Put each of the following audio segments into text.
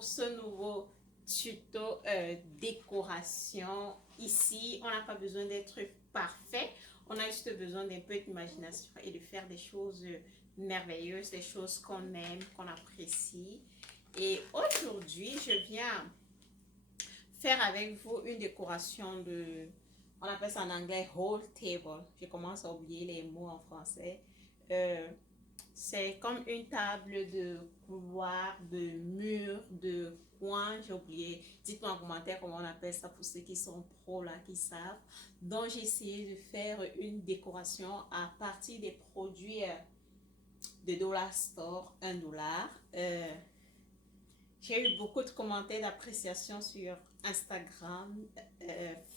pour ce nouveau tuto décoration. Ici, on n'a pas besoin d'être parfait. On a juste besoin d'un peu d'imagination et de faire des choses merveilleuses, des choses qu'on aime, qu'on apprécie. Et aujourd'hui, je viens faire avec vous une décoration de, on appelle ça en anglais whole table. Je commence à oublier les mots en français. C'est comme une table de couloir, de mur, de coin. J'ai oublié. Dites-moi en commentaire comment on appelle ça pour ceux qui sont pros là, qui savent. Donc, j'ai essayé de faire une décoration à partir des produits de Dollar Store, 1 $. J'ai eu beaucoup de commentaires d'appréciation sur Instagram,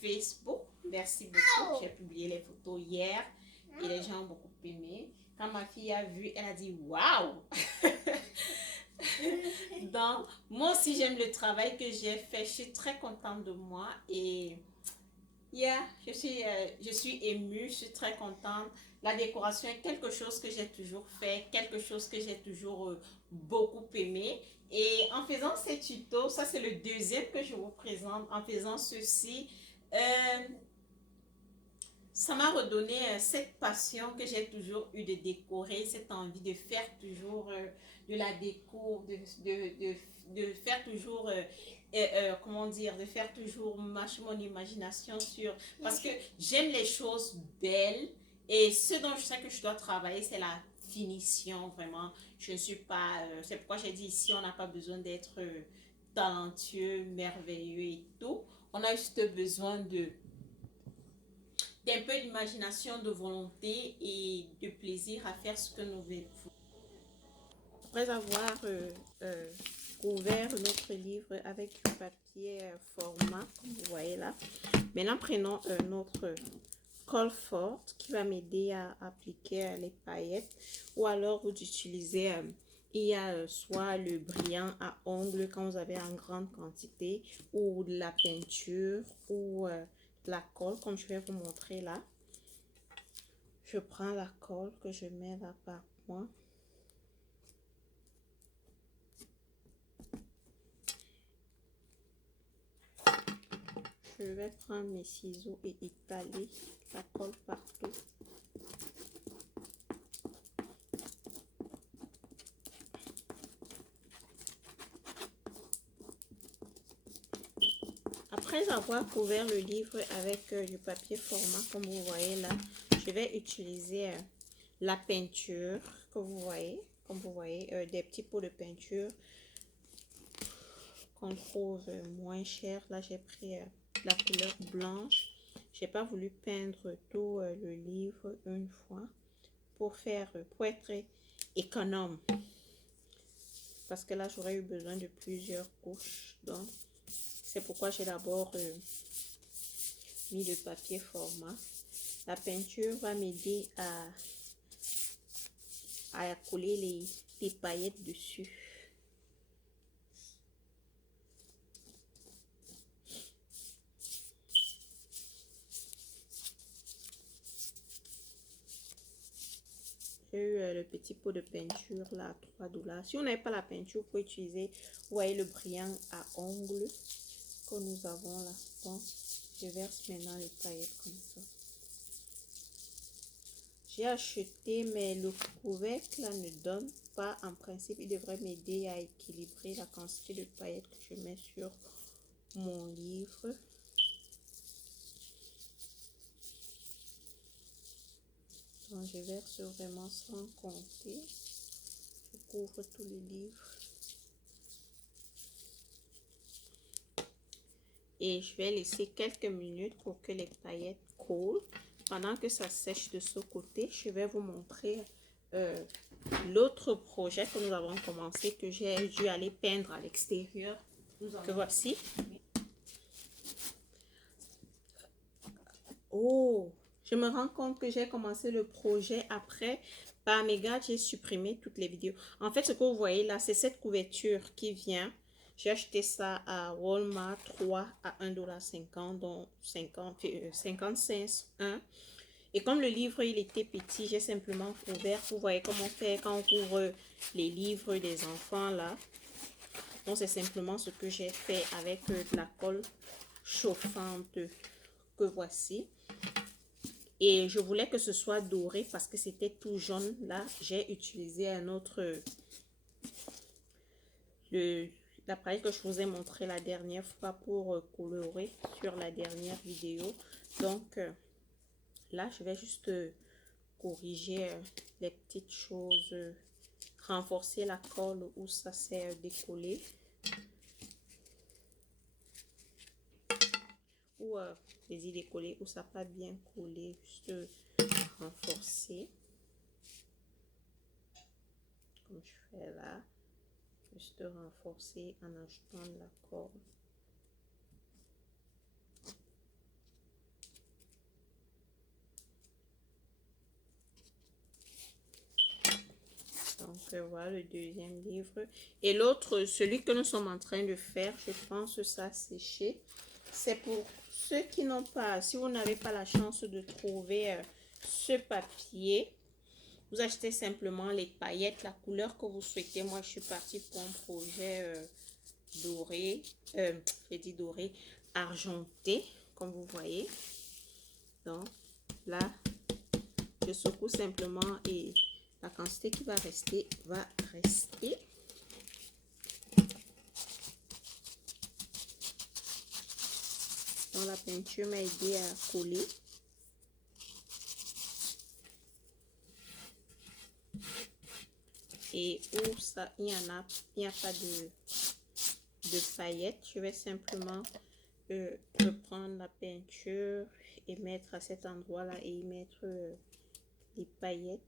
Facebook. Merci beaucoup. J'ai publié les photos hier et les gens ont beaucoup aimé. Quand ma fille a vu, elle a dit waouh! Donc, moi aussi, j'aime le travail que j'ai fait. Je suis très contente de moi et je suis émue, je suis très contente. La décoration est quelque chose que j'ai toujours fait, quelque chose que j'ai toujours beaucoup aimé. Et en faisant ces tutos, ça c'est le deuxième que je vous présente, en faisant ceci, ça m'a redonné cette passion que j'ai toujours eu de décorer, cette envie de faire toujours de la déco, de faire toujours, comment dire, de faire toujours marcher mon imagination sur, parce que j'aime les choses belles et ce dont je sais que je dois travailler, c'est la finition, vraiment. Je ne suis pas, c'est pourquoi j'ai dit ici, on n'a pas besoin d'être talentueux, merveilleux et tout. On a juste besoin d'un peu d'imagination, de volonté et de plaisir à faire ce que nous voulons. Après avoir ouvert notre livre avec du papier format, comme vous voyez là, maintenant prenons notre colle forte qui va m'aider à appliquer les paillettes, ou alors vous utilisez, il y a soit le brillant à ongles quand vous avez en grande quantité, ou de la peinture, ou la colle comme je vais vous montrer là. Je prends la colle que je mets là par point. Je vais prendre mes ciseaux et étaler la colle partout. Après avoir couvert le livre avec du papier format, comme vous voyez là, je vais utiliser la peinture que vous voyez, comme vous voyez, des petits pots de peinture qu'on trouve moins cher. Là, j'ai pris la couleur blanche. J'ai pas voulu peindre tout le livre une fois pour être économe, parce que là j'aurais eu besoin de plusieurs couches. Donc c'est pourquoi j'ai d'abord mis le papier format. La peinture va m'aider à coller les paillettes dessus. J'ai eu le petit pot de peinture là à 3 $. Si on n'avait pas la peinture, vous pouvez utiliser, vous voyez, le brillant à ongles que nous avons là. Donc je verse maintenant les paillettes comme ça. J'ai acheté, mais le couvercle là ne donne pas. En principe, il devrait m'aider à équilibrer la quantité de paillettes que je mets sur mon livre. Donc, je verse vraiment sans compter. Je couvre tout le livre. Et je vais laisser quelques minutes pour que les paillettes coulent. Pendant que ça sèche de ce côté, je vais vous montrer l'autre projet que nous avons commencé, que j'ai dû aller peindre à l'extérieur. Que voici. Oh, je me rends compte que j'ai commencé le projet après. Par mégarde, j'ai supprimé toutes les vidéos. En fait, ce que vous voyez là, c'est cette couverture qui vient. J'ai acheté ça à Walmart 3 à 1,50 $, donc 55 1. Et comme le livre, il était petit, j'ai simplement couvert. Vous voyez comment on fait quand on couvre les livres des enfants là. Donc, c'est simplement ce que j'ai fait avec de la colle chauffante que voici. Et je voulais que ce soit doré parce que c'était tout jaune. Là, j'ai utilisé un autre... l'appareil que je vous ai montré la dernière fois pour colorer sur la dernière vidéo. Donc, là, je vais juste corriger les petites choses, renforcer la colle où ça s'est décollé. Ou les idées collées où ça n'a pas bien collé, juste renforcer. Comme je fais là. Juste renforcer en ajoutant de la colle. Donc voilà le deuxième livre. Et l'autre, celui que nous sommes en train de faire, je pense que ça a séché. C'est pour ceux qui n'ont pas, si vous n'avez pas la chance de trouver ce papier, vous achetez simplement les paillettes, la couleur que vous souhaitez. Moi, je suis partie pour un projet doré, j'ai dit doré, argenté, comme vous voyez. Donc là, je secoue simplement et la quantité qui va rester, va rester. Donc la peinture m'a aidé à coller. Et où ça, il n'y a pas de paillettes, je vais simplement reprendre la peinture et mettre à cet endroit là et y mettre les paillettes.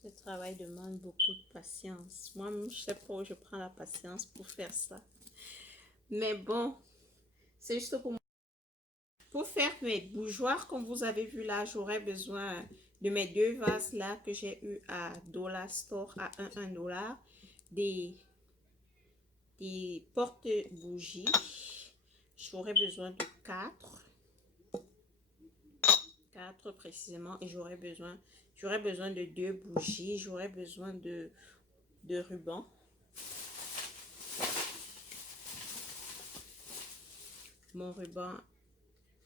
Ce travail demande beaucoup de patience. Moi-même, je sais pas où je prends la patience pour faire ça. Mais bon, c'est juste pour moi. Pour faire mes bougeoirs, comme vous avez vu là, j'aurais besoin de mes deux vases là que j'ai eu à Dollar Store à 1 $. Des porte-bougies. J'aurais besoin de 4 précisément. Et j'aurais besoin de 2 bougies. J'aurais besoin de ruban. Mon ruban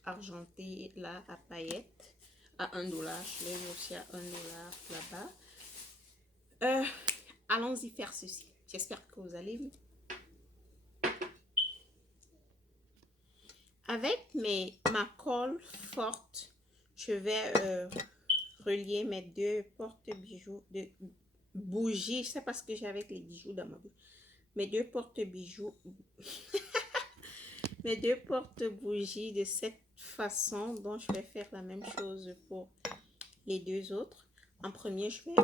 argenté là à paillettes à 1 $. Je l'ai eu aussi à 1 $ là-bas. Allons-y faire ceci. J'espère que vous allez mieux. Avec ma colle forte, je vais relier mes deux porte-bijoux de bougies. Je sais pas ce que j'ai avec les bijoux dans ma bouche. Mes deux porte-bijoux. Mes deux porte-bougies de cette façon. Donc, je vais faire la même chose pour les deux autres. En premier, je vais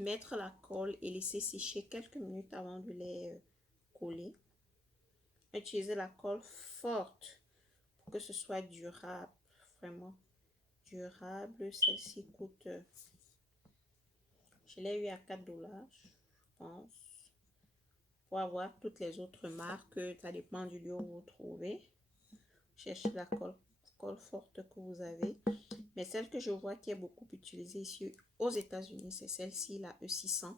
mettre la colle et laisser sécher quelques minutes avant de les coller. Utiliser la colle forte pour que ce soit durable, vraiment durable. Celle-ci coûte, je l'ai eu à 4 $, je pense. Pour avoir toutes les autres marques, ça dépend du lieu où vous trouvez. Cherchez la colle forte que vous avez. Mais celle que je vois qui est beaucoup utilisée ici aux États-Unis, c'est celle-ci, la E600.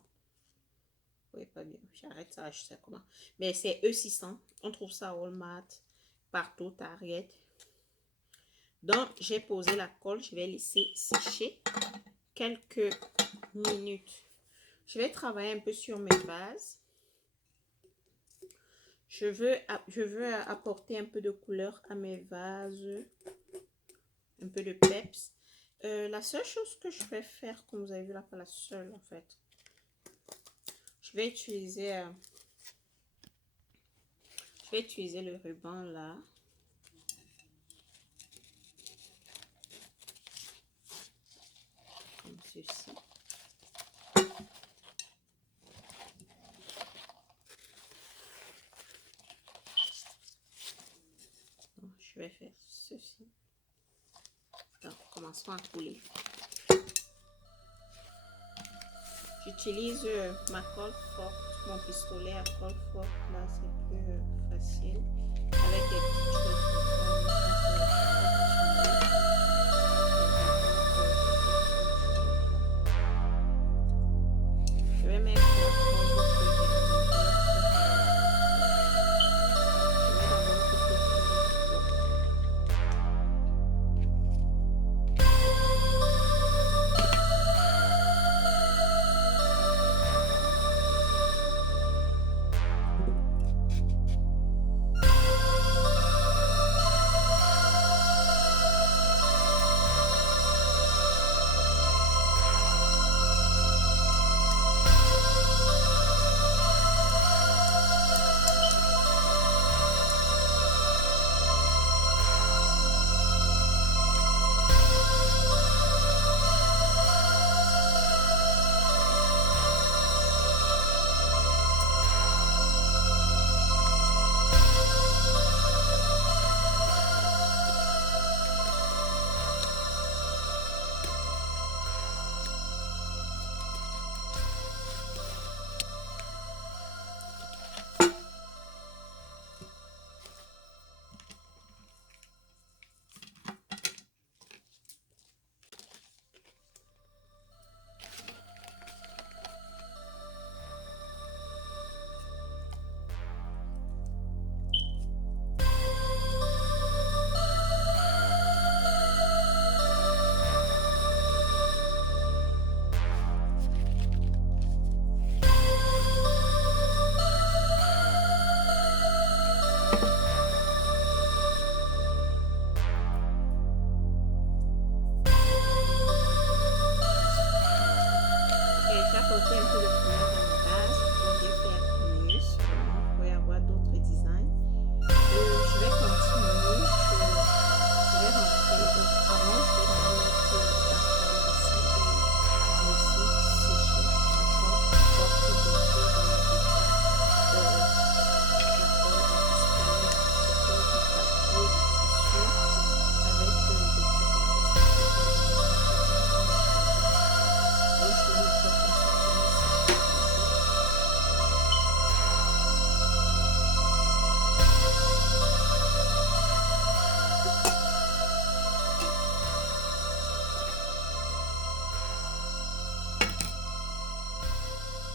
Oui, pas bien. J'arrête ça, je sais comment. Mais c'est E600. On trouve ça à Walmart, partout, Target. Donc, j'ai posé la colle. Je vais laisser sécher quelques minutes. Je vais travailler un peu sur mes bases. Je veux apporter un peu de couleur à mes vases. Un peu de peps. La seule chose que je vais faire, comme vous avez vu là, pas la seule en fait. Je vais utiliser le ruban là. Comme ceci. vais faire ceci. Donc, commençons à couler. J'utilise ma colle forte, mon pistolet à colle forte. Là, c'est plus facile. Avec des petites choses comme ça. Je vais mettre la colle.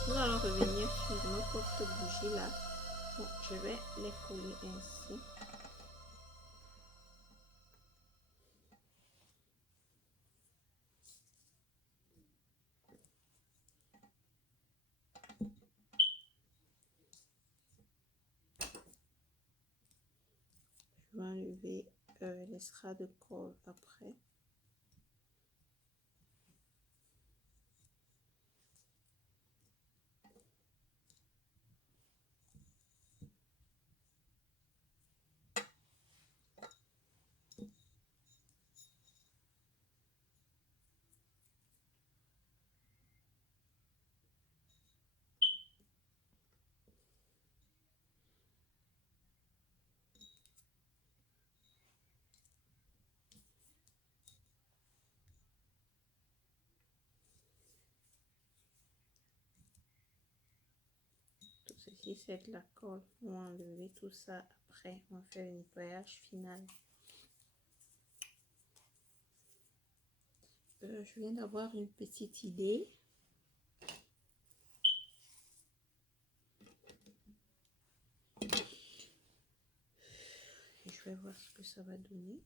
Nous allons revenir sur nos porte-bougies là. Bon, je vais les coller ainsi. Je vais enlever les strass de colle après. Tout ceci, c'est de la colle. On va enlever tout ça après. On va faire le nettoyage final. Je viens d'avoir une petite idée. Et je vais voir ce que ça va donner.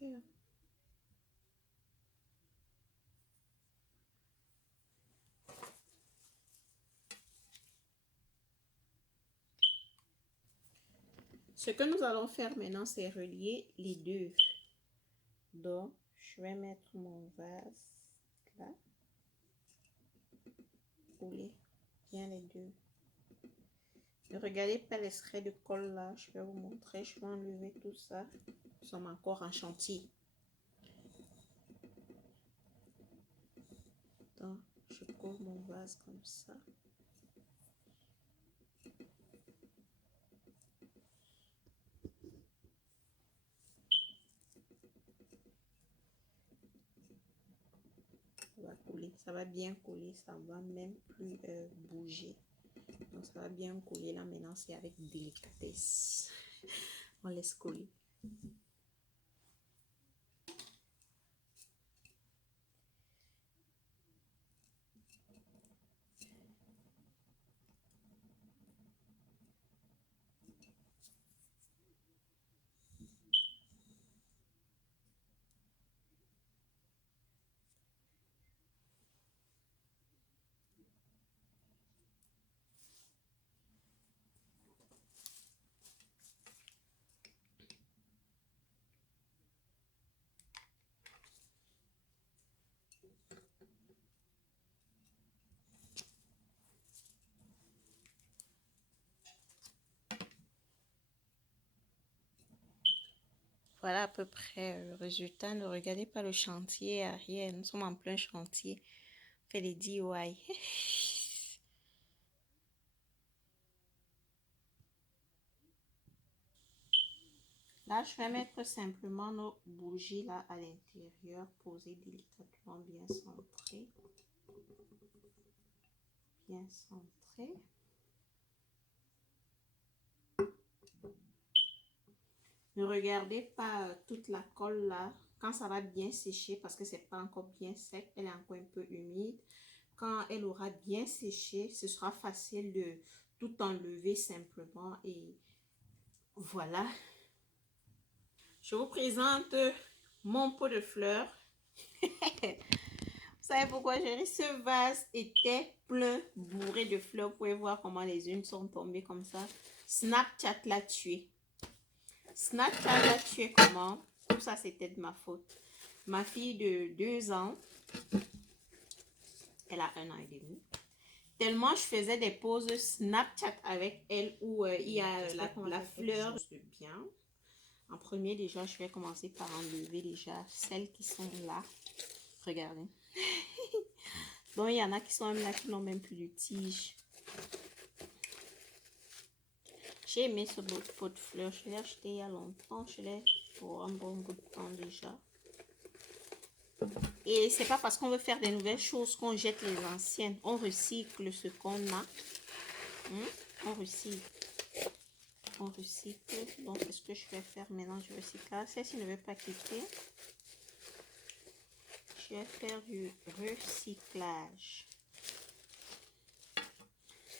Yeah. Ce que nous allons faire maintenant, c'est relier les deux. Donc, je vais mettre mon vase là. Coller bien les deux. Ne regardez pas les traits de colle là. Je vais vous montrer. Je vais enlever tout ça. Nous sommes encore en chantier. Donc, je colle mon vase comme ça. Ça va coller. Ça va bien coller. Ça va même plus bouger. Donc, ça va bien coller. Là, maintenant, c'est avec délicatesse. On laisse coller. Voilà à peu près le résultat. Ne regardez pas le chantier arrière. Nous sommes en plein chantier. On fait les DIY. Là, je vais mettre simplement nos bougies là à l'intérieur, posées délicatement, bien centrées. Bien centrées. Ne regardez pas toute la colle là. Quand ça va bien sécher, parce que c'est pas encore bien sec, elle est encore un peu humide. Quand elle aura bien séché, ce sera facile de tout enlever simplement. Et voilà. Je vous présente mon pot de fleurs. Vous savez pourquoi, chérie? Ce vase était plein, bourré de fleurs. Vous pouvez voir comment les unes sont tombées comme ça. Snapchat l'a tué. Snapchat l'a tué comment? Tout ça, c'était de ma faute. Ma fille de 2 ans, elle a 1 an et demi. Tellement je faisais des pauses Snapchat avec elle où il y a la fleur de bien. En premier, déjà, je vais commencer par enlever déjà celles qui sont là. Regardez. Donc, il y en a qui sont même là qui n'ont même plus de tige. J'ai aimé ce beau pot de fleurs. Je l'ai acheté il y a longtemps. Je l'ai pour un bon bout de temps déjà. Et c'est pas parce qu'on veut faire des nouvelles choses qu'on jette les anciennes. On recycle ce qu'on a. On recycle. On recycle. Donc, c'est ce que je vais faire maintenant du recyclage. Celle-ci ne veut pas quitter. Je vais faire du recyclage.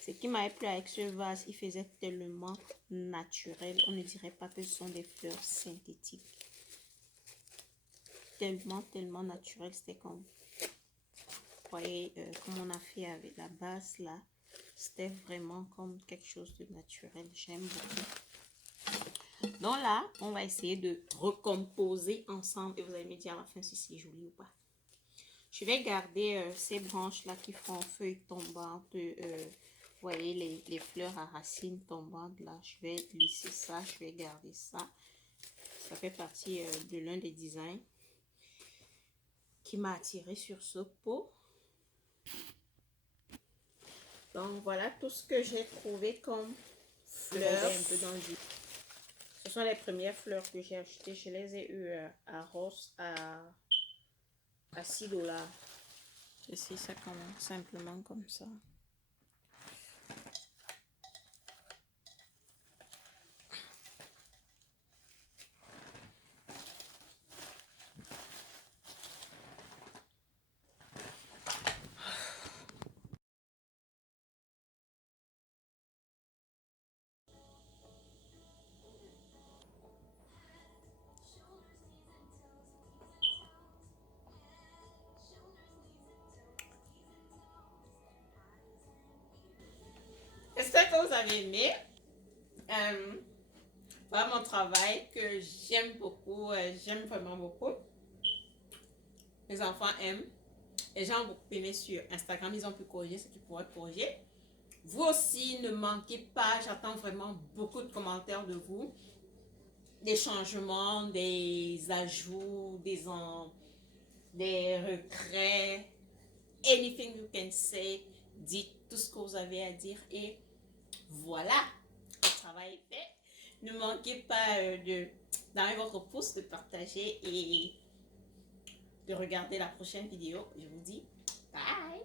Ce qui m'avait plu avec ce vase, il faisait tellement naturel. On ne dirait pas que ce sont des fleurs synthétiques. Tellement naturel. C'était comme, vous voyez, comme on a fait avec la base là. C'était vraiment comme quelque chose de naturel. J'aime beaucoup. Donc là, on va essayer de recomposer ensemble. Et vous allez me dire à la fin si c'est joli ou pas. Je vais garder ces branches là qui font feuilles tombantes. Vous voyez les fleurs à racines tombantes là. Je vais laisser ça. Je vais garder ça. Ça fait partie de l'un des designs qui m'a attiré sur ce pot. Donc voilà tout ce que j'ai trouvé comme fleurs. Un peu dans le... Ce sont les premières fleurs que j'ai achetées. Je les ai eues à Ross à 6 $. J'essaie ça simplement comme ça. J'espère que vous avez aimé. Voilà mon travail que j'aime beaucoup, j'aime vraiment beaucoup. Mes enfants aiment. Les gens ont beaucoup aimé sur Instagram, ils ont pu corriger ce qu'ils pourraient corriger. Vous aussi, ne manquez pas, j'attends vraiment beaucoup de commentaires de vous. Des changements, des ajouts, des regrets. Anything you can say. Dites tout ce que vous avez à dire et voilà, le travail est fait. Ne manquez pas d'enlever votre pouce, de partager et de regarder la prochaine vidéo. Je vous dis bye.